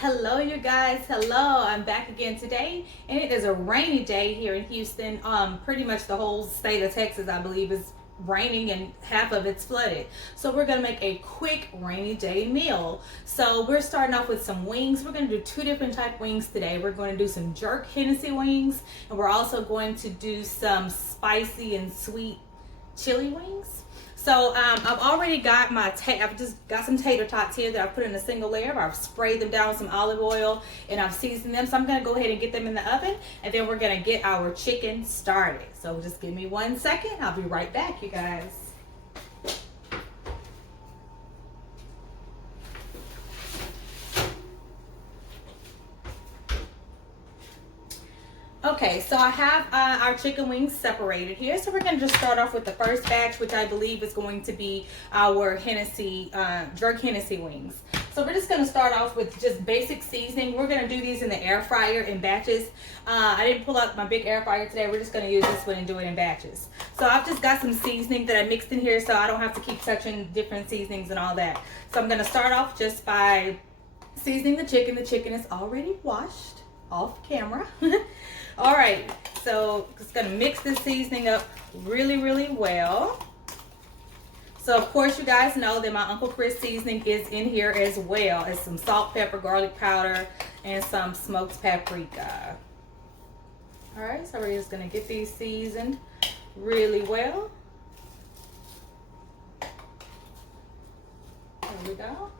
Hello, you guys. Hello, I'm back again today, and it is a rainy day here in Houston. Pretty much the whole state of Texas, I believe, is raining and half of it's flooded. So we're gonna make a quick rainy day meal. So we're starting off with some wings. We're gonna do two different type wings today. We're going to do some jerk Hennessy wings, and we're also going to do some spicy and sweet chili wings. So I've already got I've just got some tater tots here that I've put in a single layer. I've sprayed them down with some olive oil and I've seasoned them. So I'm gonna go ahead and get them in the oven, and then we're gonna get our chicken started. So just give me 1 second. I'll be right back, you guys. Okay, so I have our chicken wings separated here. So we're going to just start off with the first batch, which I believe is going to be our Hennessy, jerk Hennessy wings. So we're just going to start off with just basic seasoning. We're going to do these in the air fryer in batches. I didn't pull out my big air fryer today. We're just going to use this one and do it in batches. So I've just got some seasoning that I mixed in here so I don't have to keep touching different seasonings and all that. So I'm going to start off just by seasoning the chicken. The chicken is already washed off camera. All right, so just gonna mix this seasoning up really well. So of course you guys know that my Uncle Chris seasoning is in here as well as some salt, pepper, garlic powder, and some smoked paprika. All right, so we're just gonna get these seasoned really well. There we go.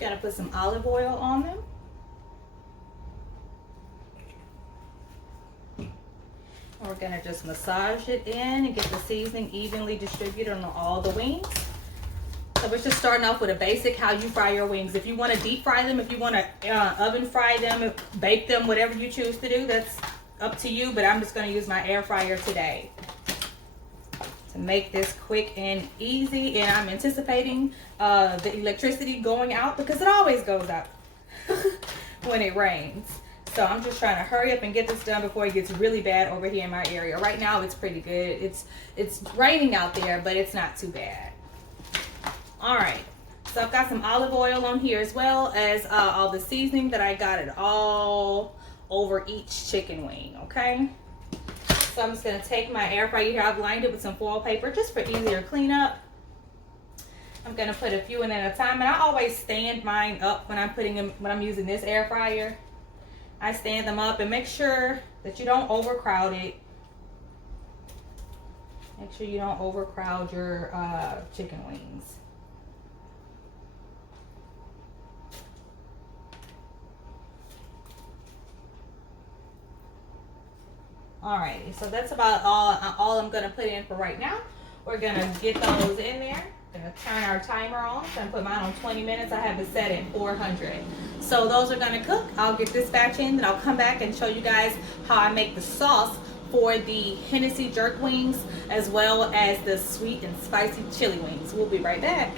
Gotta put some olive oil on them. We're gonna just massage it in and get the seasoning evenly distributed on all the wings. So we're just starting off with a basic how you fry your wings. If you want to deep fry them, if you want to oven fry them, bake them, whatever you choose to do, that's up to you. But I'm just gonna use my air fryer today to make this quick and easy. And I'm anticipating the electricity going out because it always goes out when it rains. So I'm just trying to hurry up and get this done before it gets really bad over here in my area. Right now it's pretty good. It's raining out there, but it's not too bad. All right, so I've got some olive oil on here as well as all the seasoning that I got it all over each chicken wing, okay? So I'm just gonna take my air fryer here. I've lined it with some foil paper just for easier cleanup. I'm gonna put a few in at a time, and I always stand mine up when I'm using this air fryer. I stand them up and make sure that you don't overcrowd it. Make sure you don't overcrowd your chicken wings. Alrighty, so that's about all I'm gonna put in for right now. We're gonna get those in there. Gonna turn our timer on. So I'm gonna put mine on 20 minutes. I have it set at 400. So those are gonna cook. I'll get this batch in, then I'll come back and show you guys how I make the sauce for the Hennessy jerk wings as well as the sweet and spicy chili wings. We'll be right back.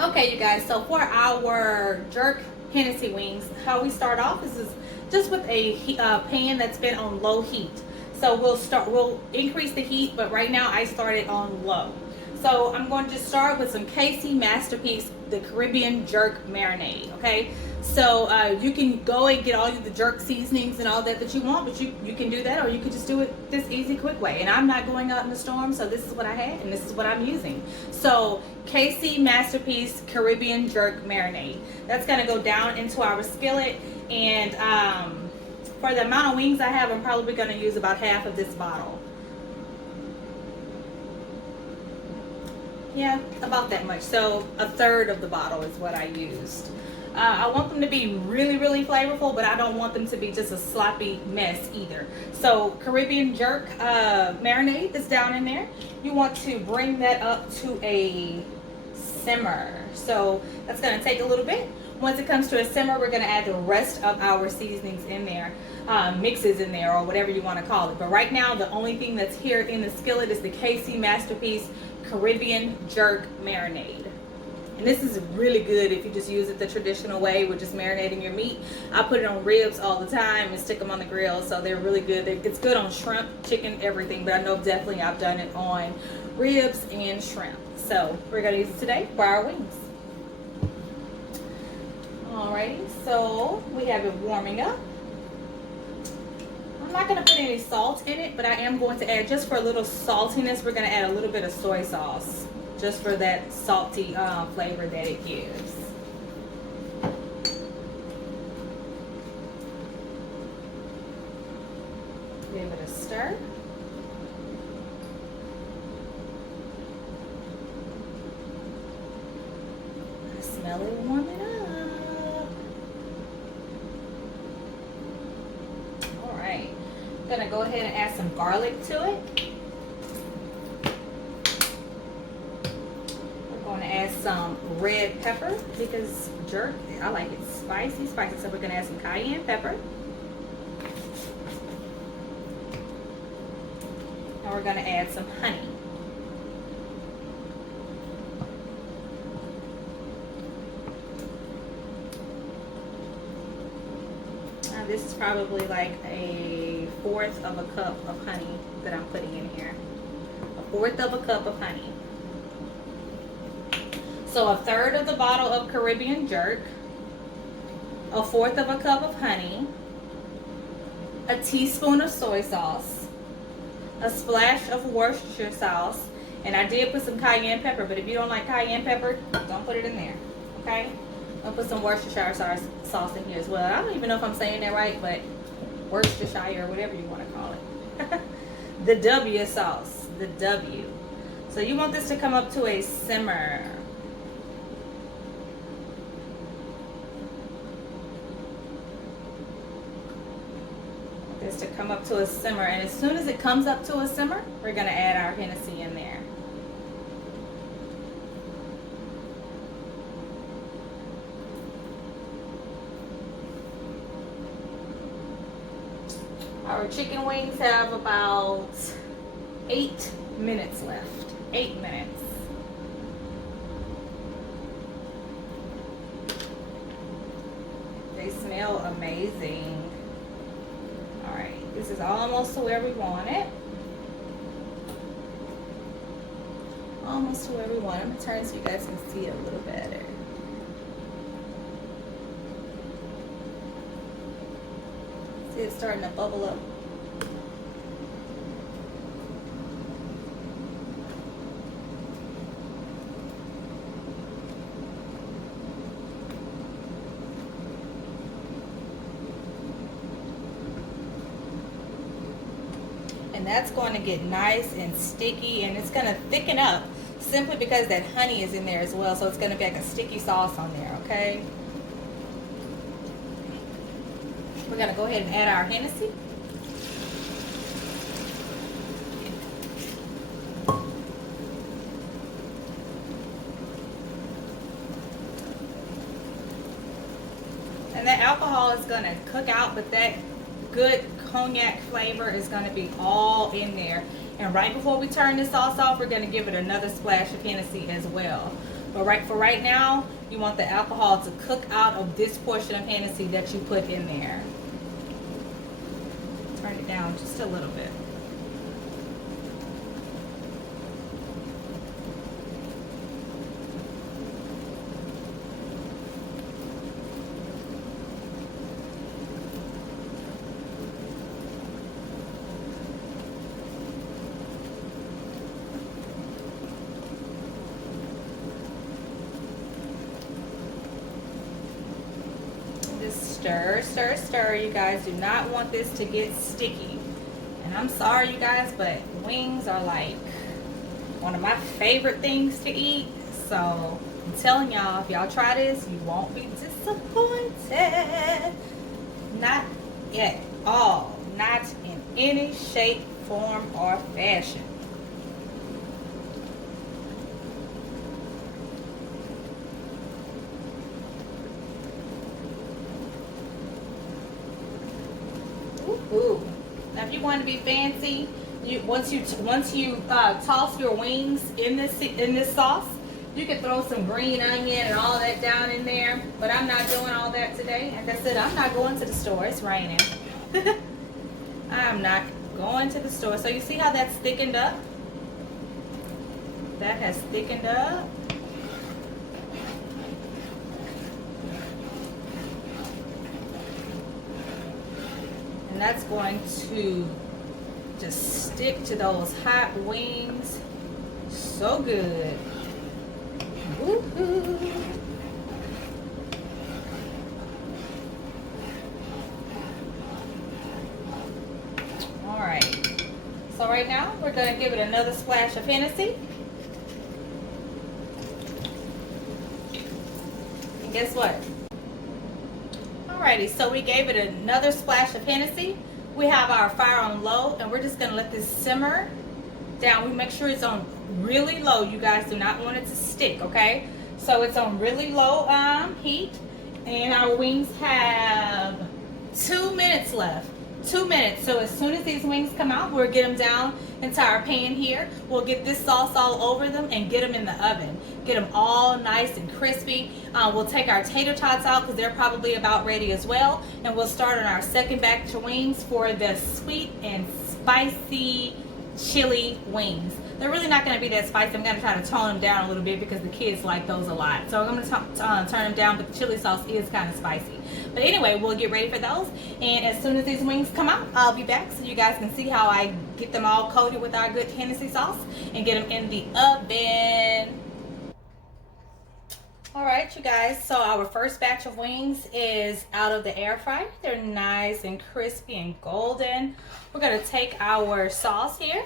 Okay, you guys, so for our jerk Hennessy wings, how we start off is just with a pan that's been on low heat. So we'll increase the heat, but right now I started on low. So I'm going to start with some KC Masterpiece, the Caribbean Jerk Marinade, okay? So you can go and get all of the jerk seasonings and all that you want, but you can do that, or you could just do it this easy, quick way. And I'm not going out in the storm, so this is what I had, and this is what I'm using. So KC Masterpiece Caribbean Jerk Marinade. That's gonna go down into our skillet, and for the amount of wings I have, I'm probably going to use about half of this bottle. Yeah, about that much. So a third of the bottle is what I used. I want them to be really flavorful, but I don't want them to be just a sloppy mess either. So Caribbean Jerk marinade is down in there. You want to bring that up to a simmer. So that's going to take a little bit. Once it comes to a simmer, we're going to add the rest of our seasonings in there, mixes in there, or whatever you want to call it. But right now, the only thing that's here in the skillet is the KC Masterpiece Caribbean Jerk Marinade. And this is really good if you just use it the traditional way with just marinating your meat. I put it on ribs all the time and stick them on the grill, so they're really good. It's good on shrimp, chicken, everything, but I know definitely I've done it on ribs and shrimp. So we're gonna use it today for our wings. Alrighty, so we have it warming up. I'm not gonna put any salt in it, but I am going to add, just for a little saltiness, we're gonna add a little bit of soy sauce, just for that salty flavor that it gives. Give it a stir. I smell it warming up. All right, I'm gonna go ahead and add some garlic to it. We're going to add some red pepper because jerk, I like it spicy. So we're gonna add some cayenne pepper. And we're going to add some honey. Now this is probably like a fourth of a cup of honey that I'm putting in here. A fourth of a cup of honey. So a third of the bottle of Caribbean jerk, a fourth of a cup of honey, a teaspoon of soy sauce, a splash of Worcestershire sauce, and I did put some cayenne pepper, but if you don't like cayenne pepper, don't put it in there, okay? I'll put some Worcestershire sauce in here as well. I don't even know if I'm saying that right, but Worcestershire, or whatever you want to call it. The W sauce, the W. So you want this to come up to a simmer. This to come up to a simmer, and as soon as it comes up to a simmer, we're going to add our Hennessy in there. Our chicken wings have about 8 minutes left. 8 minutes. They smell amazing. Alright, this is almost to where we want it. Almost to where we want it. I'm going to turn so you guys can see it a little better. See it starting to bubble up. And that's going to get nice and sticky, and it's going to thicken up simply because that honey is in there as well. So it's going to be like a sticky sauce on there, okay? We're going to go ahead and add our Hennessy. And that alcohol is going to cook out, but that good cognac flavor is going to be all in there. And right before we turn this sauce off, we're going to give it another splash of Hennessy as well. But right now, you want the alcohol to cook out of this portion of Hennessy that you put in there. Turn it down just a little bit. Stir, stir, stir. You guys do not want this to get sticky. And I'm sorry, you guys, but wings are like one of my favorite things to eat. So I'm telling y'all, if y'all try this, you won't be disappointed. Not at all. Not in any shape, form, or fashion. Ooh. Now, if you want to be fancy, once you toss your wings in this sauce, you can throw some green onion and all that down in there. But I'm not doing all that today. Like I said, I'm not going to the store. It's raining. I'm not going to the store. So you see how that's thickened up? That has thickened up. And that's going to just stick to those hot wings. So good. Woo-hoo. All right. So right now we're going to give it another splash of Hennessy. And guess what? Alrighty, so we gave it another splash of Hennessy. We have our fire on low, and we're just gonna let this simmer down. We make sure it's on really low. You guys do not want it to stick, okay? So it's on really low heat, and our wings have 2 minutes left. 2 minutes. So as soon as these wings come out, we'll get them down into our pan here. We'll get this sauce all over them and get them in the oven. Get them all nice and crispy. We'll take our tater tots out because they're probably about ready as well. And we'll start on our second batch of wings for the sweet and spicy chili wings. They're really not going to be that spicy. I'm going to try to tone them down a little bit because the kids like those a lot. So I'm going to turn them down, but the chili sauce is kind of spicy. But anyway, we'll get ready for those. And as soon as these wings come out, I'll be back so you guys can see how I get them all coated with our good Hennessy sauce and get them in the oven. All right, you guys, so our first batch of wings is out of the air fryer. They're nice and crispy and golden. We're going to take our sauce here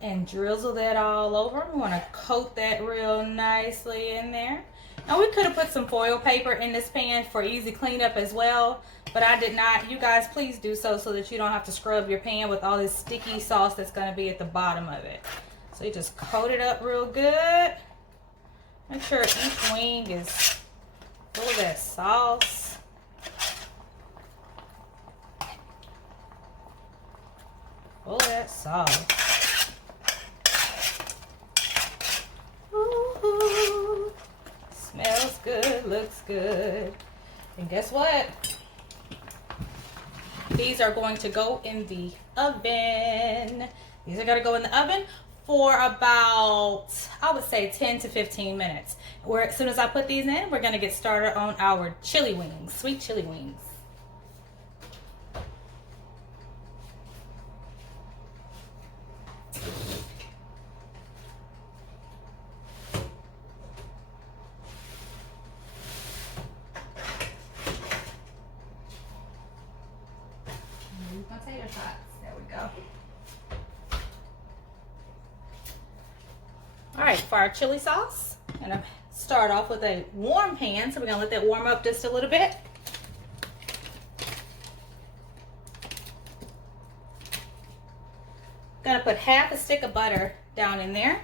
and drizzle that all over. We want to coat that real nicely in there. Now we could have put some foil paper in this pan for easy cleanup as well, but I did not. You guys please do so that you don't have to scrub your pan with all this sticky sauce that's going to be at the bottom of it. So you just coat it up real good. Make sure each wing is full of that sauce. Full of that sauce. Ooh, smells good, looks good. And guess what? These are going to go in the oven. These are going to go in the oven for about, I would say 10 to 15 minutes. As soon as I put these in, we're going to get started on our chili wings, sweet chili wings. Potato tots. There we go. All right, for our chili sauce, I'm gonna start off with a warm pan, so we're gonna let that warm up just a little bit. Gonna put half a stick of butter down in there.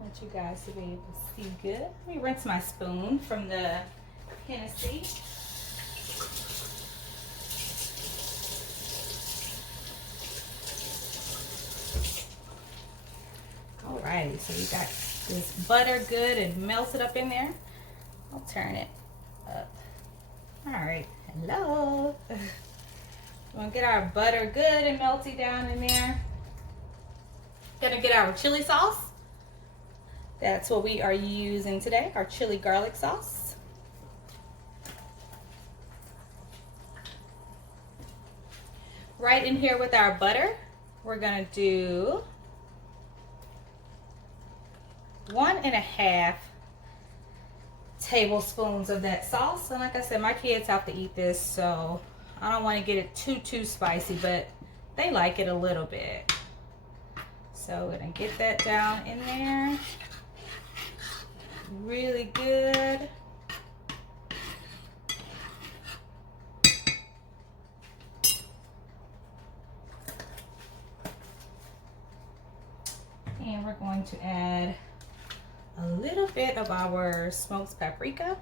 Want you guys to be able to see good. Let me rinse my spoon from the Hennessy. Alrighty, so we got this butter good and melted up in there. I'll turn it up. Alright, hello. We're gonna get our butter good and melty down in there. Gonna get our chili sauce. That's what we are using today, our chili garlic sauce. Right in here with our butter, we're gonna do 1.5 tablespoons of that sauce. And like I said, my kids have to eat this, so I don't want to get it too spicy, but they like it a little bit. So we're gonna get that down in there really good. And we're going to add a little bit of our smoked paprika.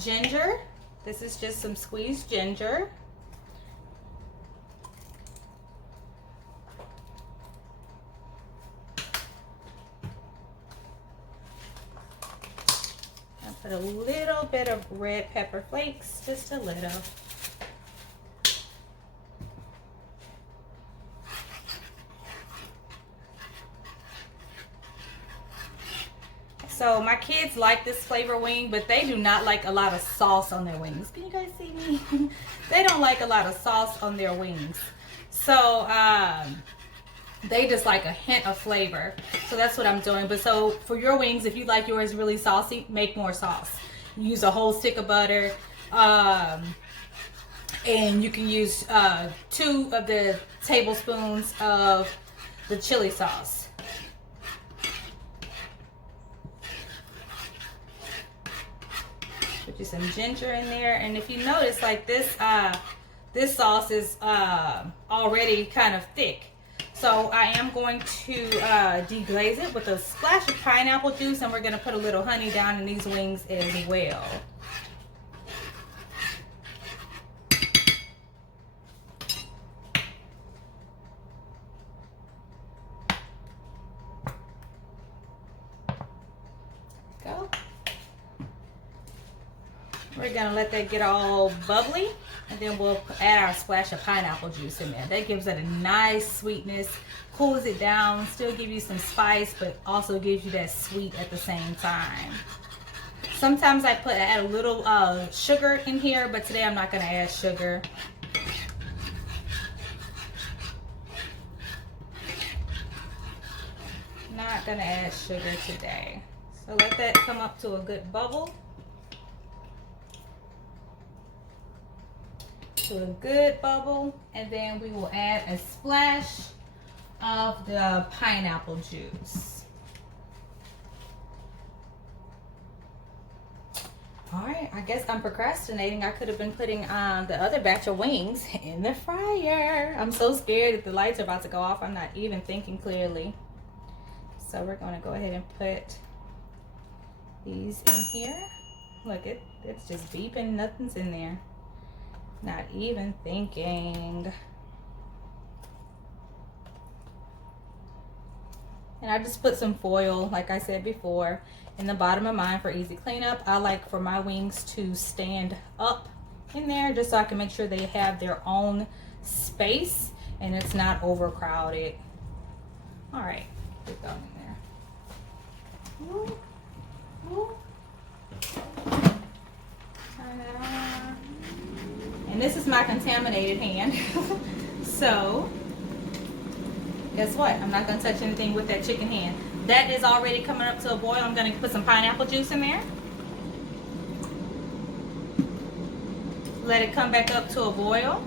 Ginger. This is just some squeezed ginger. Put a little bit of red pepper flakes, just a little. So my kids like this flavor wing, but they do not like a lot of sauce on their wings. Can you guys see me? They don't like a lot of sauce on their wings. So they just like a hint of flavor. So that's what I'm doing. But so for your wings, if you like yours really saucy, make more sauce. Use a whole stick of butter. And you can use 2 of the tablespoons of the chili sauce. Put you some ginger in there, and if you notice, like this sauce is already kind of thick, so I am going to deglaze it with a splash of pineapple juice, and we're going to put a little honey down in these wings as well. Go. We're gonna let that get all bubbly, and then we'll add our splash of pineapple juice in there. That gives it a nice sweetness, cools it down, still give you some spice, but also gives you that sweet at the same time. Sometimes I add a little sugar in here, but today I'm not gonna add sugar. Not gonna add sugar today. So let that come up to a good bubble. To a good bubble, and then we will add a splash of the pineapple juice. All right, I guess I'm procrastinating. I could have been putting the other batch of wings in the fryer. I'm so scared that the lights are about to go off. I'm not even thinking clearly. So we're gonna go ahead and put these in here. Look, it's just beeping, nothing's in there. Not even thinking. And I just put some foil, like I said before, in the bottom of mine for easy cleanup. I like for my wings to stand up in there just so I can make sure they have their own space and it's not overcrowded. All right, put that in there. Ooh, ooh. Turn it on. And this is my contaminated hand. So guess what? I'm not going to touch anything with that chicken hand. That is already coming up to a boil. I'm going to put some pineapple juice in there. Let it come back up to a boil.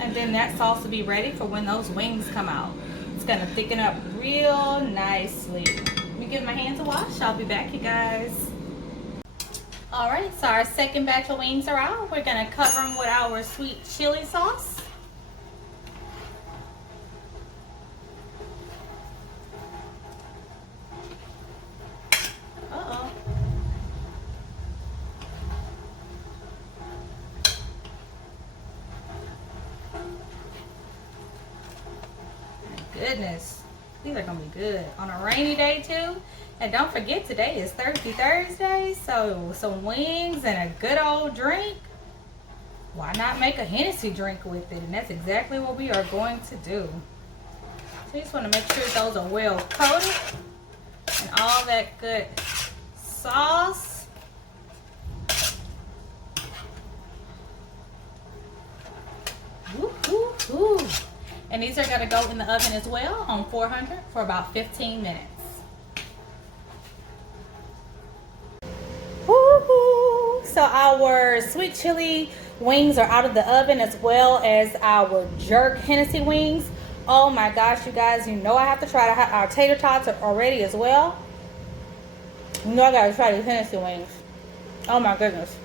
And then that sauce will be ready for when those wings come out. It's going to thicken up real nicely. Let me give my hands a wash. I'll be back, you guys. Alright, so our second batch of wings are out. We're going to cover them with our sweet chili sauce. Uh-oh. Goodness, these are going to be good on a rainy day too. And don't forget, today is Thirsty Thursday, so some wings and a good old drink. Why not make a Hennessy drink with it? And that's exactly what we are going to do. So you just want to make sure those are well coated and all that good sauce. Woo, woo, woo. And these are going to go in the oven as well on 400 for about 15 minutes. Woo-hoo. So our sweet chili wings are out of the oven, as well as our jerk Hennessy wings. Oh my gosh, you guys, you know I have to try our tater tots are ready as well. You know I gotta try these Hennessy wings. Oh my goodness.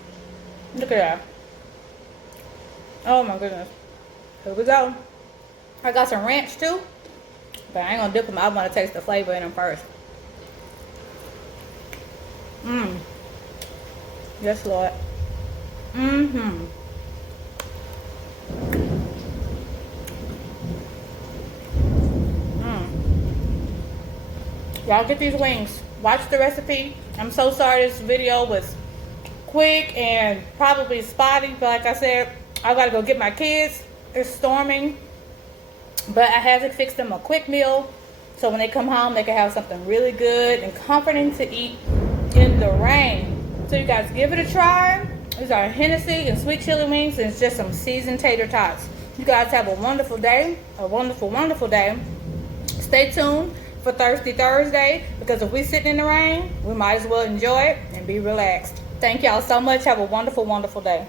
Look at that. Oh my goodness. Here we go. I got some ranch too, but I ain't gonna dip them. I want to taste the flavor in them first. Mmm. Yes, Lord. Mm-hmm. Y'all get these wings. Watch the recipe. I'm so sorry this video was quick and probably spotty, but like I said, I gotta go get my kids. It's storming, but I had to fix them a quick meal so when they come home they can have something really good and comforting to eat in the rain. So you guys give it a try. These are Hennessy and sweet chili wings, and it's just some seasoned tater tots. You guys have a wonderful day, a wonderful, wonderful day. Stay tuned for Thirsty Thursday, because if we're sitting in the rain, we might as well enjoy it and be relaxed. Thank y'all so much. Have a wonderful, wonderful day.